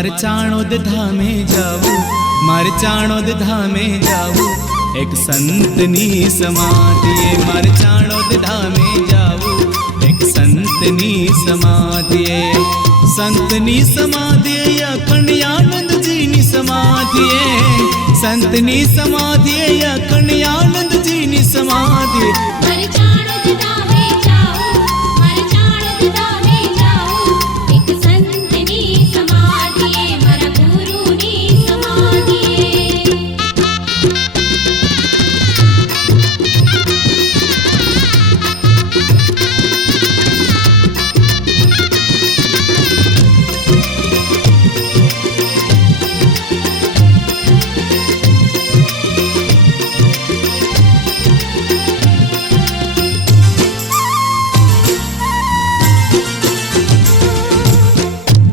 मारे चाणोद धामे जाऊं, मारे चाणोद धामे जाऊं, एक संतनी समाधिए। मारे चाणोद धामे जाऊं, एक संतनी समाधिए। संतनी समाधिए या कन्यानंद जी नी समाधिए। संतनी समाधिए या कन्यानंद जी नी समाधिए। मारे चाणोद धामे जाऊं, मारे चाणोद धामे जाऊं, एक संतनी समाधिए, मारा गुरुनी समाधिए।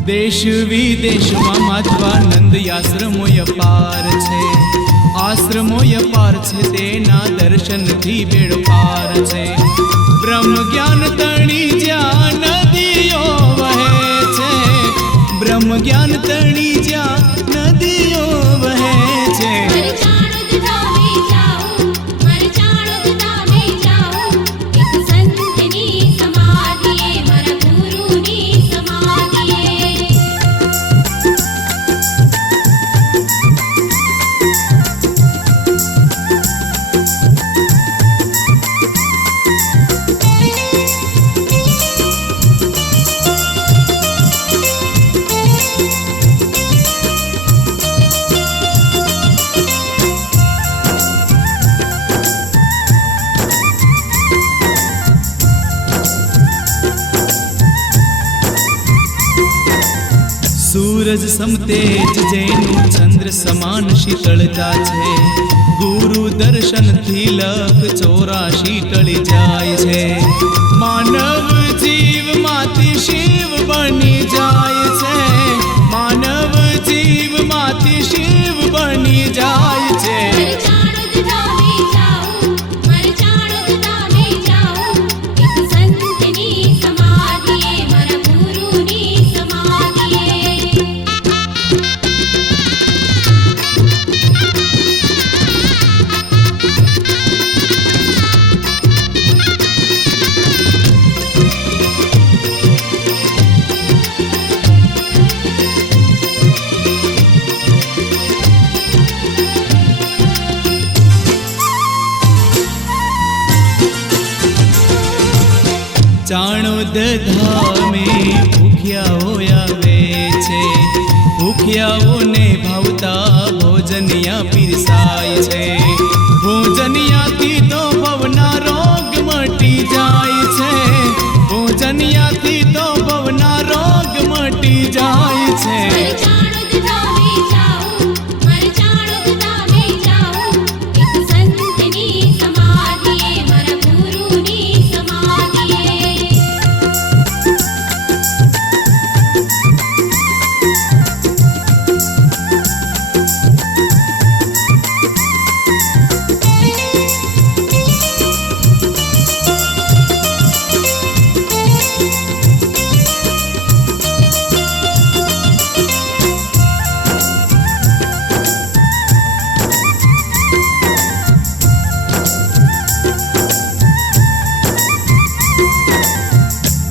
देश विदेशમાં માધવાનંદ આશ્રમો અપાર છે। આશ્રમો અપાર છે તેના દર્શનથી બેડ પાર છે। બ્રહ્મ જ્ઞાન તણી જ્યાં નદીઓ વહે છે। બ્રહ્મ જ્ઞાન તણી જ્યાં નદીઓ વહે છે। મારે ચાણોદ ધામે જાऊं, મારે ચાણોદ ધામે જાऊं, એક સંતની સમાધિએ, મારા ગુરુની સમાધિએ। सूरज समतेज जेनु चंद्र समान शीतलता छे। गुरु दर्शन थी लख 84 टली जाय छे। मानव जीव माती शिव बनी जाय छे। मानव जीव माती शिव बनी जाय छे। મારે ચાણોદ ધામે જાऊं, મારે ચાણોદ ધામે જાऊं, એક સંતની સમાધિએ, મારા ગુરુની સમાધિએ। चाणोद धामे भूखियाओ आवे छे। भूखियाओ ने भावता भोजनिया पीरसाय छे। भोजनिया थी तो भवना रोग मटी जाय छे। भोजनिया थी तो भवना रोग मटी जाय छे। મારે ચાણોદ ધામે જાऊं, મારે ચાણોદ ધામે જાऊं, એક સંતની સમાધિએ, મારા ગુરુની સમાધિએ।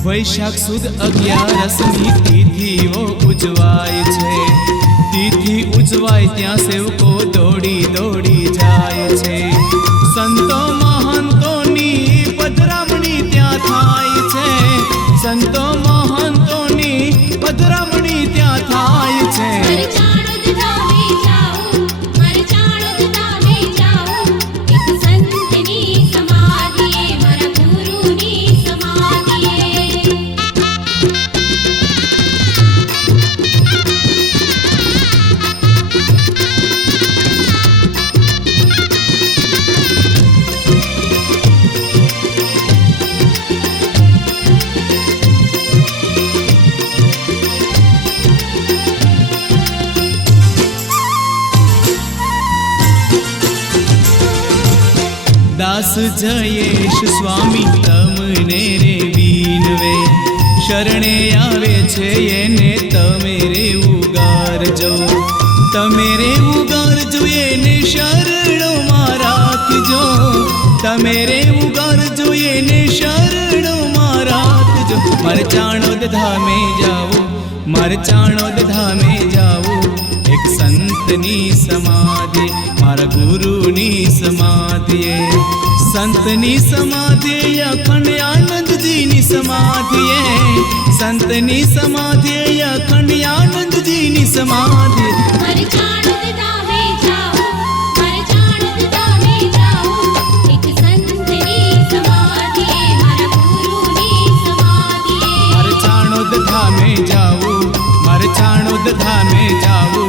वैशाख सुद 11મી तिथिओ उजवाय छे। तिथि उजवाय त्यां सेवको दौड़ी दौड़ी जाय छे। संतो महंतोनी पधरामणी त्यां थाय छे। संतो महंतोनी पधरामणी त्यां थाय छे। મારે ચાણોદ ધામે જાऊं, મારે ચાણોદ ધામે જાऊं, એક સંતની સમાધિએ, મારા ગુરુની સમાધિએ। दास जयेश स्वामी तमने रे बीनवे। शरणे आवे छे एने तमे रे उगार કરજો. તમે રેવું કરજો એને શરણોમાં રાખજો. તમે રેવું કરજો એને શરણોમાં રાખજો. મારે ચાણોદ ધામે જાવું, મારે ચાણોદ ધામે જાવું. એક સંતની સમાધિ, મારા ગુરુની સમાધિએ. સંતની સમાધિએ અખંડ આનંદજીની સમાધિએ. સંતની સમાધિએ અખંડ આનંદજીની સમાધિ. મારે ચાણોદ ધામે જાઉં, મારે ચાણોદ ધામે જાઉં. એક સંતની સમાધિએ, મારા ગુરુની સમાધિએ. મારે ચાણોદ ધામે જાવું, મારે ચાણોદ ધામે જાવું.